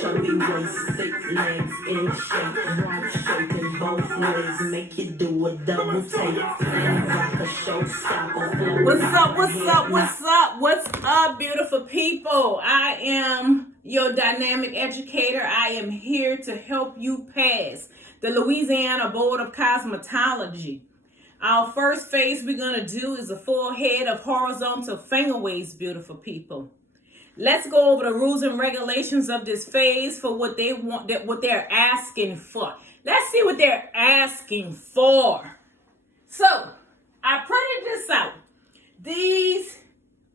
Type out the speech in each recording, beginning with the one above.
chubby waist, thick legs, in shape, right shaking both ways, make you do a double take, and rock a showstopper. What's up, beautiful people? I am your dynamic educator. I am here to help you pass the Louisiana Board of Cosmetology. Our first phase we're going to do is a full head of horizontal finger waves, beautiful people. Let's go over the rules and regulations of this phase for what they want, what they're asking for. Let's see what they're asking for. So, I printed this out. These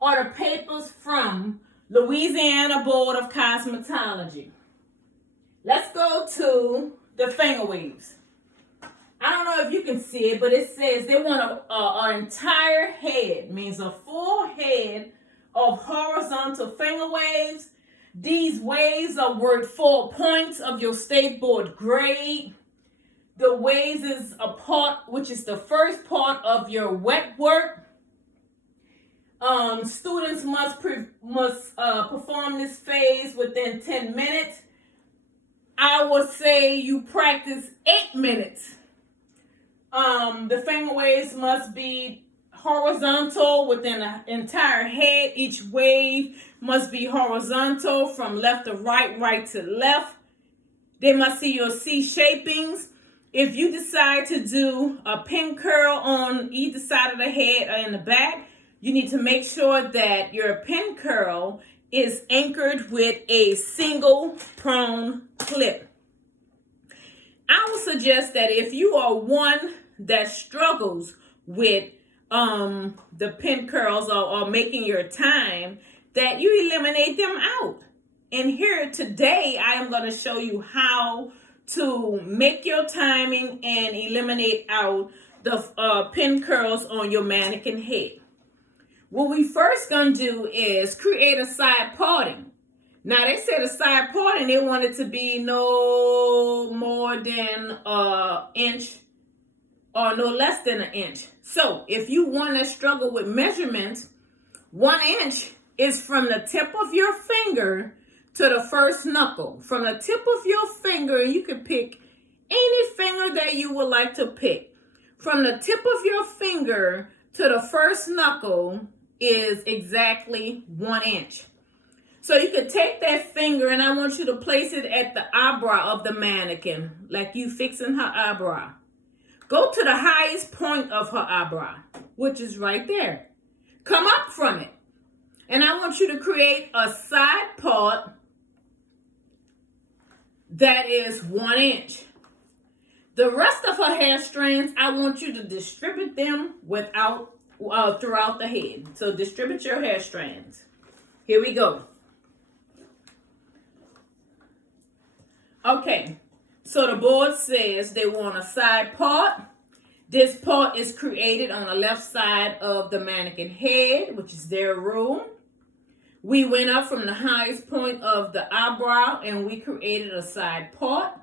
are the papers from Louisiana Board of Cosmetology. Let's go to the finger waves. I don't know if you can see it, but it says they want an entire head, means a full head of horizontal finger waves. These waves are worth 4 points of your state board grade. The waves is a part, which is the first part of your wet work. Students must perform this phase within 10 minutes. I would say you practice 8 minutes. The finger waves must be horizontal within the entire head. Each wave must be horizontal from left to right, right to left. They must see your C shapings. If you decide to do a pin curl on either side of the head or in the back, you need to make sure that your pin curl is anchored with a single prong clip. I would suggest that if you are one that struggles with the pin curls or making your time, that you eliminate them out. And here today, I am going to show you how to make your timing and eliminate out the pin curls on your mannequin head. What we first going to do is create a side parting. Now, they said a side parting, they want it to be no more than an inch or no less than an inch. So if you want to struggle with measurements, 1 inch is from the tip of your finger to the first knuckle. From the tip of your finger, you can pick any finger that you would like to pick. From the tip of your finger to the first knuckle is exactly 1 inch. So you could take that finger and I want you to place it at the eyebrow of the mannequin, like you fixing her eyebrow. Go to the highest point of her eyebrow, which is right there. Come up from it. And I want you to create a side part that is 1 inch. The rest of her hair strands, I want you to distribute them throughout the head. So distribute your hair strands. Here we go. Okay. So the board says they want a side part. This part is created on the left side of the mannequin head, which is their rule. We went up from the highest point of the eyebrow and we created a side part.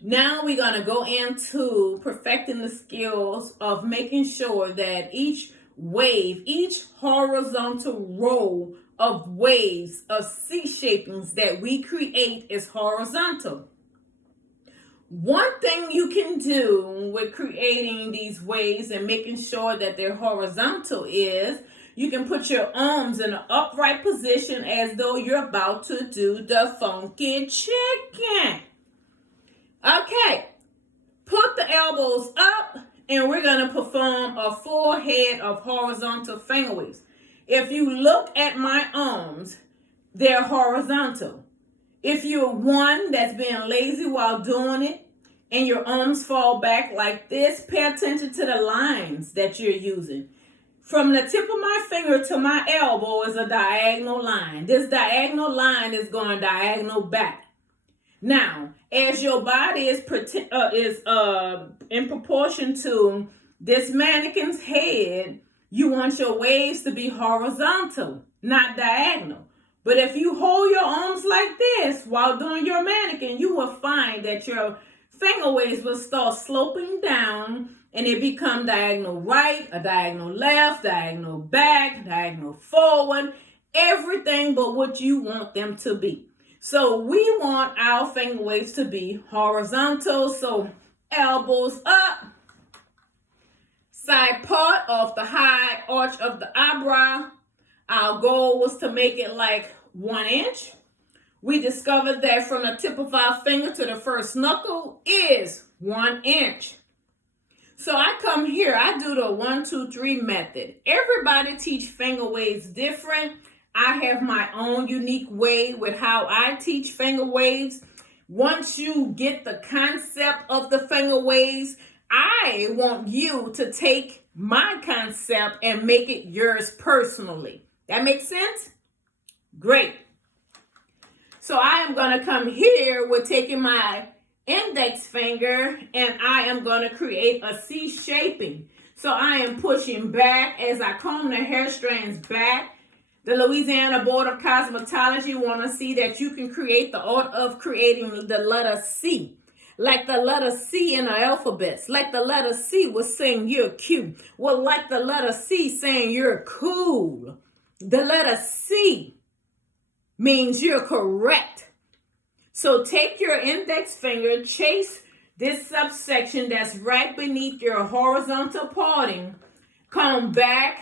Now we're going to go into perfecting the skills of making sure that each wave, each horizontal row of waves of C shapings that we create is horizontal. One thing you can do with creating these waves and making sure that they're horizontal is you can put your arms in an upright position as though you're about to do the funky chicken. Okay, put the elbows up and we're going to perform a full head of horizontal finger waves. If you look at my arms, they're horizontal. If you're one that's being lazy while doing it and your arms fall back like this, pay attention to the lines that you're using. From the tip of my finger to my elbow is a diagonal line. This diagonal line is going diagonal back. Now, as your body is in proportion to this mannequin's head, you want your waves to be horizontal, not diagonal. But if you hold your arms like this while doing your mannequin, you will find that your finger waves will start sloping down and it become diagonal right, a diagonal left, diagonal back, diagonal forward, everything but what you want them to be. So we want our finger waves to be horizontal. So elbows up, side part of the high arch of the eyebrow. Our goal was to make it like 1 inch. We discovered that from the tip of our finger to the first knuckle is 1 inch. So I come here, I do the 1, 2, 3 method. Everybody teach finger waves different. I have my own unique way with how I teach finger waves. Once you get the concept of the finger waves, I want you to take my concept and make it yours personally. That makes sense? Great. So I am going to come here with taking my index finger and I am going to create a C shaping. So I am pushing back as I comb the hair strands back. The Louisiana Board of Cosmetology want to see that you can create the art of creating the letter C. Like the letter C in the alphabets. Like the letter C was saying you're cute. Well, like the letter C saying you're cool. The letter C means you're correct. So take your index finger, chase this subsection that's right beneath your horizontal parting, come back,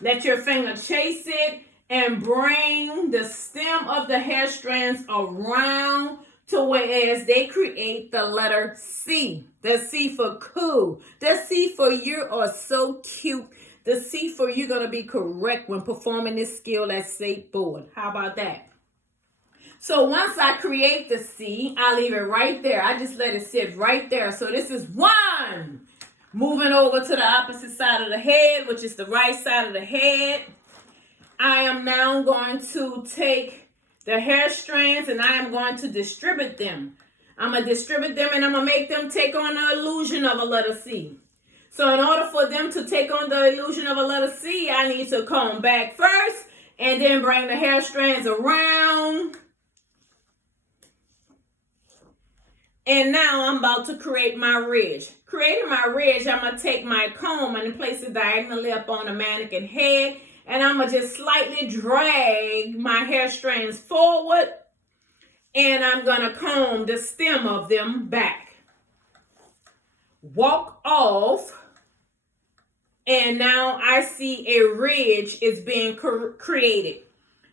let your finger chase it, and bring the stem of the hair strands around to whereas they create the letter C. The C for cool. The C for you are so cute. The C for you're going to be correct when performing this skill at skateboard. How about that? So once I create the C, I leave it right there. I just let it sit right there. So this is 1. Moving over to the opposite side of the head, which is the right side of the head. I am now going to take the hair strands and I am going to distribute them. I'm going to distribute them and I'm going to make them take on the illusion of a letter C. So in order for them to take on the illusion of a letter C, I need to comb back first and then bring the hair strands around. And now I'm about to create my ridge. Creating my ridge, I'm going to take my comb and place it diagonally up on the mannequin head. And I'm going to just slightly drag my hair strands forward. And I'm going to comb the stem of them back. Walk off. And now I see a ridge is being created.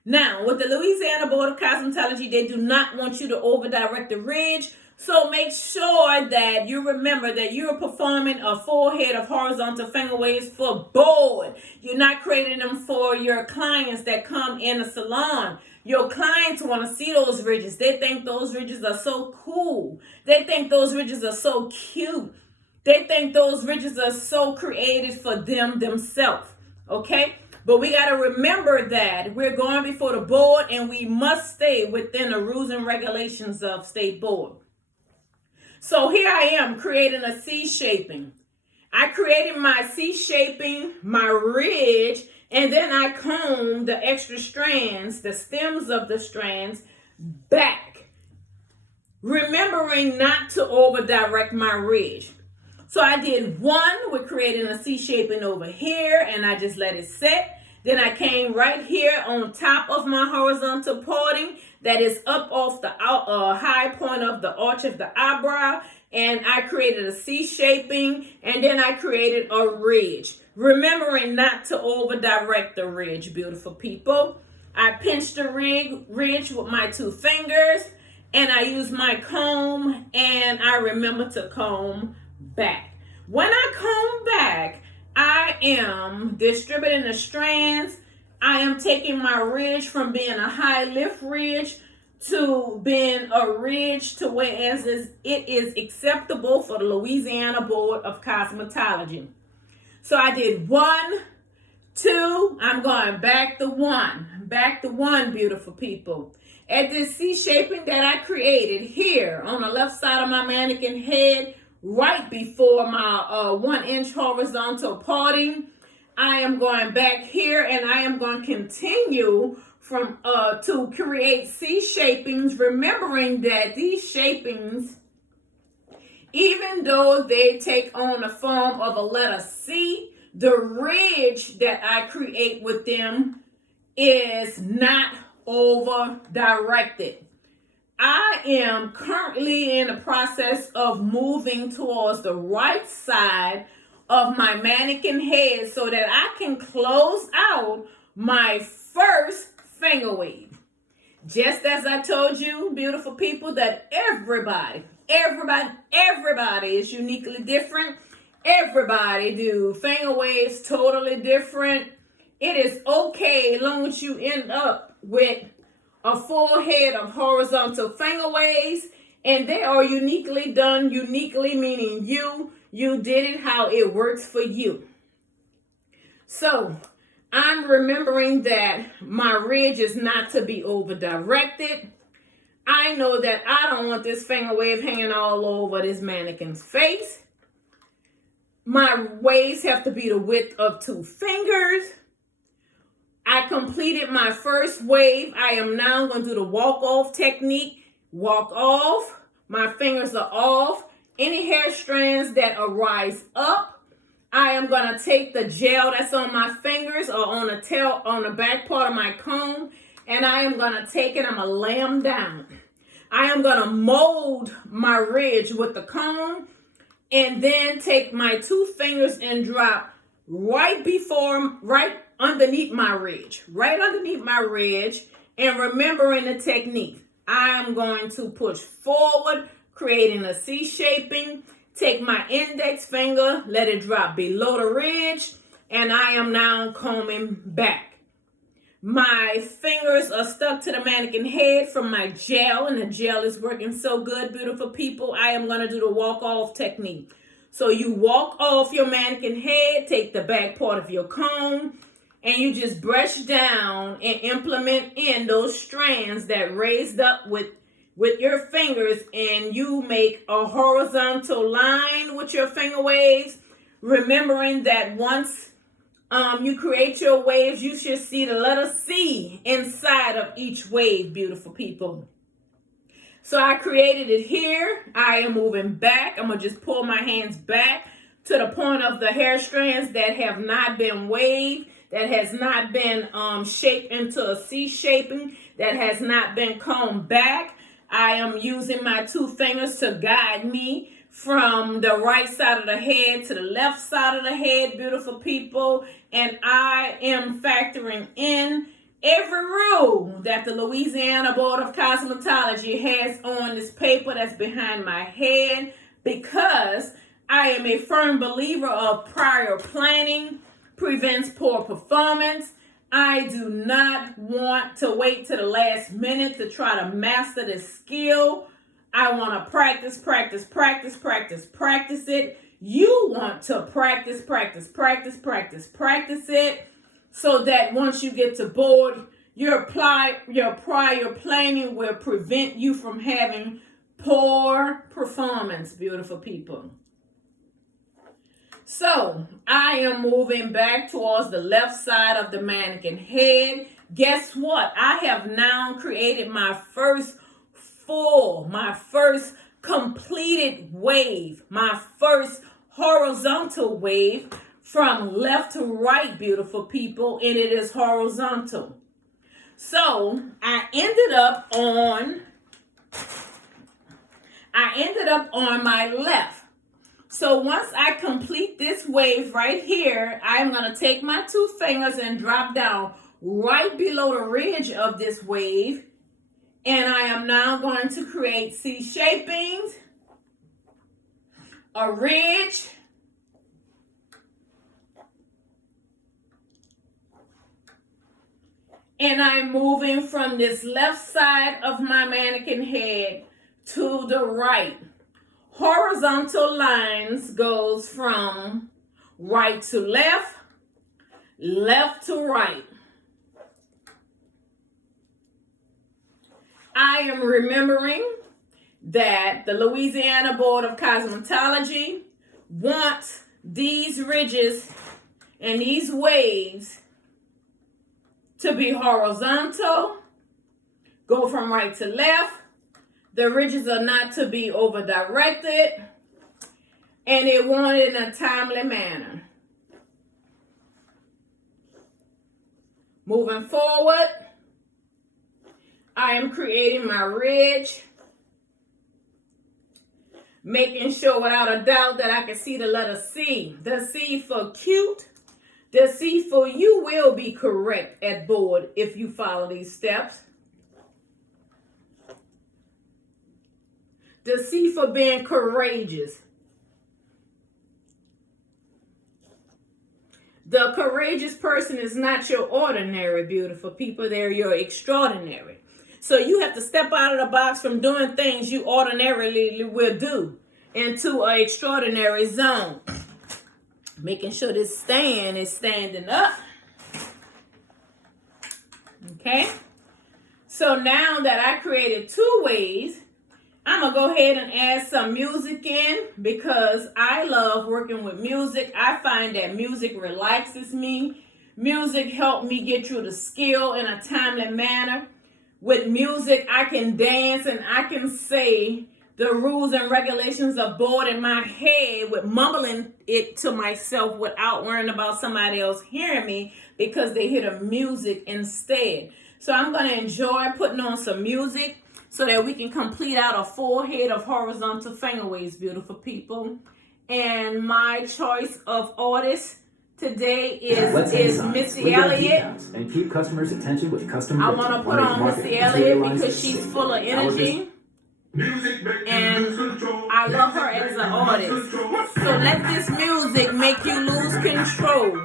Now, with the Louisiana Board of Cosmetology, they do not want you to over-direct the ridge. So make sure that you remember that you're performing a full head of horizontal finger waves for board. You're not creating them for your clients that come in a salon. Your clients want to see those ridges. They think those ridges are so cool. They think those ridges are so cute. They think those ridges are so created for them themselves. Okay? But we got to remember that we're going before the board and we must stay within the rules and regulations of state board. So here I am creating a C shaping. I created my C shaping, my ridge, and then I combed the extra strands, the stems of the strands, back. Remembering not to over direct my ridge. So I did 1 with creating a C shaping over here and I just let it set. Then I came right here on top of my horizontal parting that is up off the high point of the arch of the eyebrow. And I created a C shaping and then I created a ridge. Remembering not to over direct the ridge, beautiful people. I pinched the ridge with my 2 fingers and I use my comb and I remember to comb back. When I comb back, I am distributing the strands. I am taking my ridge from being a high lift ridge to being a ridge to whereas it is acceptable for the Louisiana Board of Cosmetology. So I did 1, 2, I'm going back to 1. Back to 1, beautiful people. At this C shaping that I created here on the left side of my mannequin head, right before my 1 inch horizontal parting, I am going back here and I am going to continue from to create C shapings, remembering that these shapings, even though they take on the form of a letter C, the ridge that I create with them is not over directed. I am currently in the process of moving towards the right side of my mannequin head so that I can close out my first finger wave. Just as I told you, beautiful people, that everybody is uniquely different. Everybody do finger waves totally different. It is okay as long as you end up with a full head of horizontal finger waves, and they are uniquely done. Uniquely meaning you did it how it works for you. So I'm remembering that my ridge is not to be over directed. I know that I don't want this finger wave hanging all over this mannequin's face. My waves have to be the width of 2 fingers. I completed my first wave. I am now going to do the walk off technique. Walk off. My fingers are off. Any hair strands that arise up, I am going to take the gel that's on my fingers or on the back part of my comb, and I am going to take it. I'm going to lay them down. I am going to mold my ridge with the comb, and then take my 2 fingers and drop right underneath my ridge, and remembering the technique. I am going to push forward, creating a C shaping. Take my index finger, let it drop below the ridge, and I am now combing back. My fingers are stuck to the mannequin head from my gel, and the gel is working so good, beautiful people. I am going to do the walk off technique. So you walk off your mannequin head, take the back part of your comb, and you just brush down and implement in those strands that raised up with your fingers, and you make a horizontal line with your finger waves, remembering that once you create your waves, you should see the letter C inside of each wave, beautiful people. So I created it here. I am moving back. I'm going to just pull my hands back to the point of the hair strands that have not been waved, that has not been shaped into a C shaping, that has not been combed back. I am using my 2 fingers to guide me from the right side of the head to the left side of the head, beautiful people. And I am factoring in every rule that the Louisiana Board of Cosmetology has on this paper that's behind my head, because I am a firm believer of prior planning prevents poor performance. I do not want to wait to the last minute to try to master this skill. I want to practice it. You want to practice it, so that once you get to board, your prior planning will prevent you from having poor performance, beautiful people. So I am moving back towards the left side of the mannequin head. Guess what? I have now created my first completed wave, my first horizontal wave from left to right, beautiful people, and it is horizontal. So I ended up on my left. So once I complete this wave right here, I'm going to take my 2 fingers and drop down right below the ridge of this wave. And I am now going to create C shapings, a ridge, and I'm moving from this left side of my mannequin head to the right. Horizontal lines goes from right to left, left to right. I am remembering that the Louisiana Board of Cosmetology wants these ridges and these waves to be horizontal, go from right to left. The ridges are not to be over directed, and it wanted in a timely manner. Moving forward, I am creating my ridge Making sure without a doubt that I can see the letter C. The C for cute. The C for you will be correct at board if you follow these steps. The C for being courageous. The courageous person is not your ordinary, beautiful people. They're your extraordinary. So you have to step out of the box from doing things you ordinarily will do into an extraordinary zone. Making sure this stand is standing up. Okay. So now that I created 2 ways, I'm going to go ahead and add some music in because I love working with music. I find that music relaxes me. Music helps me get through the skill in a timely manner. With music, I can dance and I can say the rules and regulations of board in my head with mumbling it to myself without worrying about somebody else hearing me because they hear the music instead. So I'm going to enjoy putting on some music so that we can complete out a full head of horizontal finger waves, beautiful people. And my choice of artist today is Missy Elliott. And keep customers' attention with custom. I want to put on Missy Elliott because she's full of energy. And I love her as an artist. So let this music make you lose control.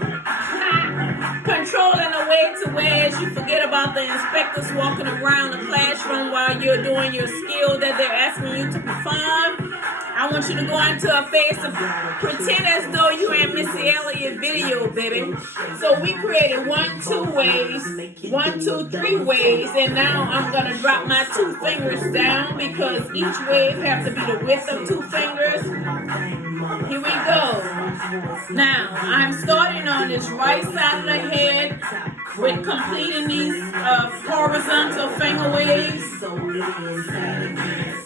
Control in a way to where you forget about the inspectors walking around the classroom while you're doing your skill that they're asking you to perform. I want you to go into a phase of pretend as though you're in Missy Elliott video, baby. So we created 1, 2 waves, 1, 2, 3 waves, and now I'm gonna drop my 2 fingers down because each wave has to be the width of 2 fingers. Here we go. Now I'm starting on this right side of the head with completing these horizontal finger waves.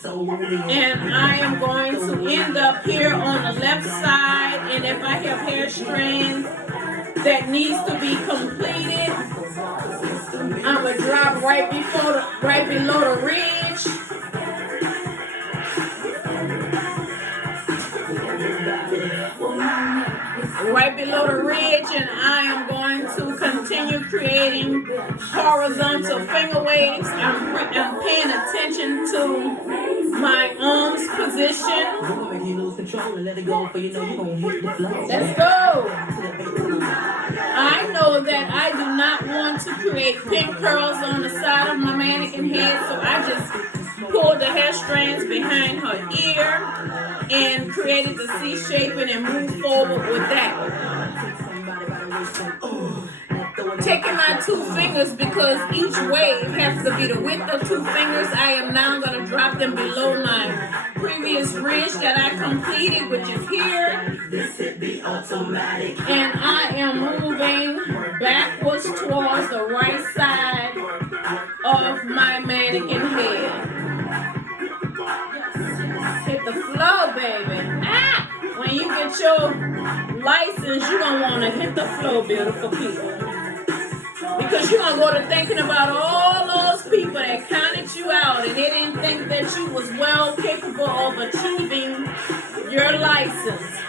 And I am going to end up here on the left side, and if I have hair strands that needs to be completed, I'm gonna drop right below the ridge. Right below the ridge, and I am going to continue creating horizontal finger waves. I'm paying attention to my arms position. Let's go. I know that I do not want to create pin curls on the side of my mannequin head, so I just pulled the hair strands behind her ear and created the C shaping and moved forward with that. Taking my 2 fingers because each wave has to be the width of 2 fingers. I am now going to drop them below my previous ridge that I completed, which is here. And I am moving backwards towards the right side of my mannequin head. Hit the flow, baby. When you get your license, you're going to want to hit the flow, beautiful people. Because you're going to go to thinking about all those people that counted you out and they didn't think that you was well capable of achieving your license.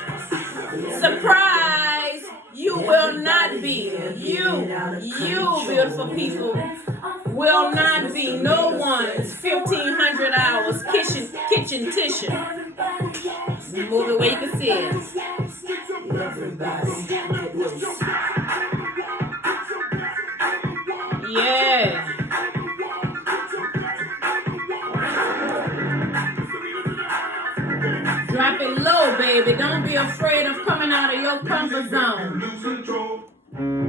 Surprise! You will not be. You beautiful people, will not be no one's 1,500 hours kitchen tissue. Move the way you can see it. Yeah. Drop it low, baby. Don't be afraid of coming out of your comfort zone.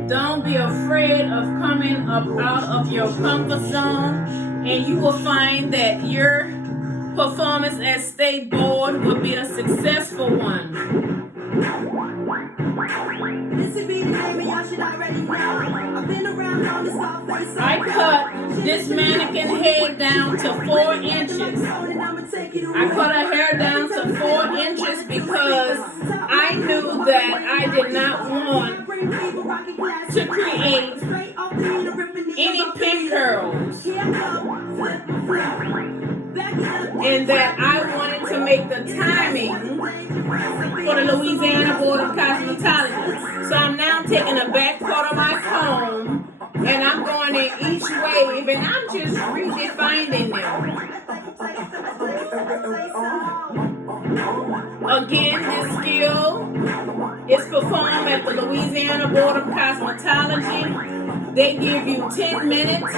Don't be afraid of coming up out of your comfort zone, and you will find that your performance at State Board will be a successful one. I cut this mannequin head down to 4 inches. I cut her hair down to 4 inches because I knew that I did not want to create any pin curls. in that I wanted to make the timing for the Louisiana Board of Cosmetology. So I'm now taking the back part of my comb and I'm going in each wave and I'm just redefining them. Again, this skill is performed at the Louisiana Board of Cosmetology. They give you 10 minutes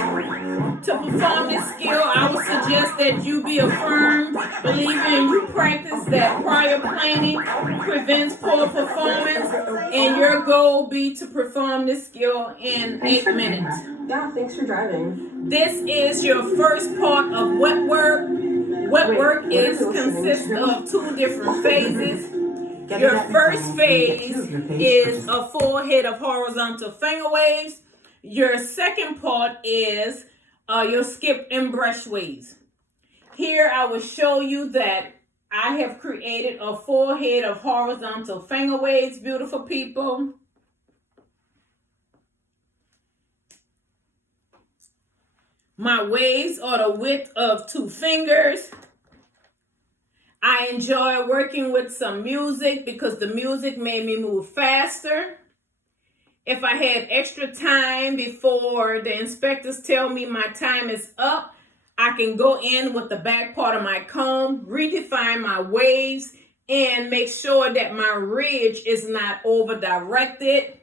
to perform this skill. I would suggest that you be a firm believer and you practice that prior planning prevents poor performance, and your goal be to perform this skill in 8 minutes. Yeah, thanks for driving. This is your first part of wet work. Wet work consists of 2 different phases. Your first phase is a full head of horizontal finger waves. Your second part is your skip and brush waves. Here I will show you that I have created a full head of horizontal finger waves, beautiful people. My waves are the width of 2 fingers. I enjoy working with some music because the music made me move faster. If I had extra time before the inspectors tell me my time is up, I can go in with the back part of my comb, redefine my waves, and make sure that my ridge is not over-directed.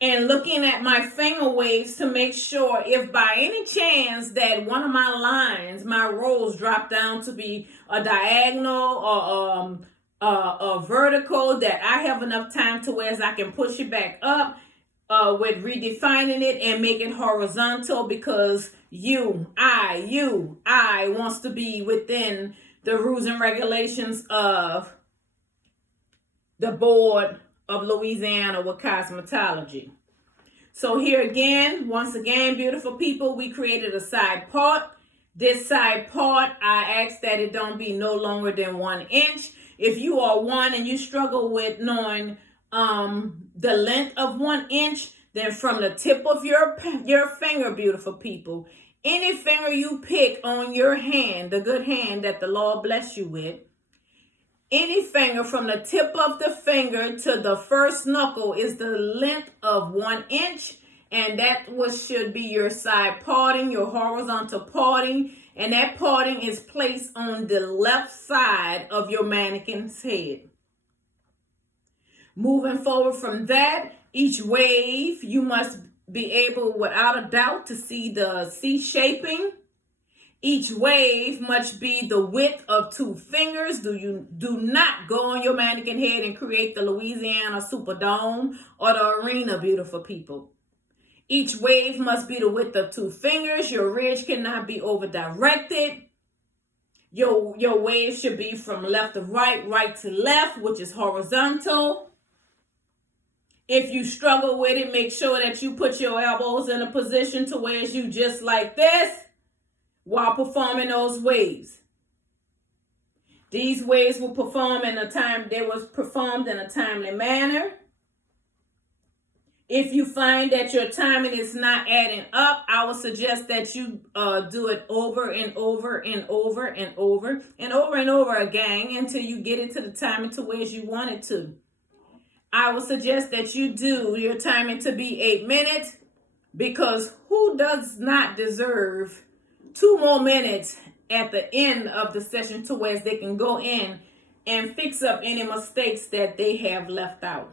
And looking at my finger waves to make sure if by any chance that one of my lines, my rows drop down to be a diagonal or a vertical, that I have enough time to where I can push it back up with redefining it and make it horizontal, because I wants to be within the rules and regulations of the Board of Louisiana with Cosmetology. So here again, once again, beautiful people, we created a side part. This side part, I ask that it don't be no longer than 1 inch. If you are 1 and you struggle with knowing the length of 1 inch, then from the tip of your finger, beautiful people, any finger you pick on your hand, the good hand that the Lord bless you with, any finger from the tip of the finger to the first knuckle is the length of 1 inch. And that should be your side parting, your horizontal parting. And that parting is placed on the left side of your mannequin's head. Moving forward from that, each wave, you must be able, without a doubt, to see the C shaping. Each wave must be the width of 2 fingers. Do not go on your mannequin head and create the Louisiana Superdome or the arena, beautiful people. Each wave must be the width of 2 fingers. Your ridge cannot be over-directed. Your wave should be from left to right, right to left, which is horizontal. If you struggle with it, make sure that you put your elbows in a position to where you just like this while performing those waves. These waves were performed in a timely manner. If you find that your timing is not adding up, I would suggest that you do it over and over and over and over and over and over again until you get it to the timing to where you want it to. I would suggest that you do your timing to be 8 minutes, because who does not deserve 2 more minutes at the end of the session to where they can go in and fix up any mistakes that they have left out.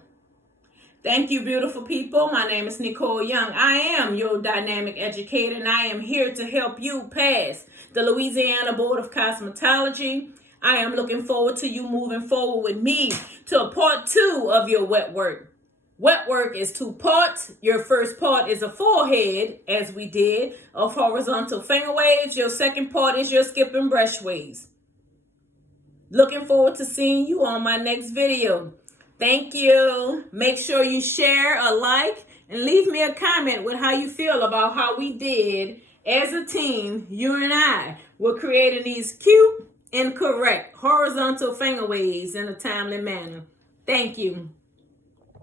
Thank you, beautiful people. My name is Nicole Young. I am your dynamic educator, and I am here to help you pass the Louisiana Board of Cosmetology. I am looking forward to you moving forward with me to part 2 of your wet work. Wet work is 2 parts. Your first part is a full head, as we did, of horizontal finger waves. Your second part is your skip and brush waves. Looking forward to seeing you on my next video. Thank you. Make sure you share, a like, and leave me a comment with how you feel about how we did as a team. You and I were creating these cute and correct horizontal finger waves in a timely manner. Thank you.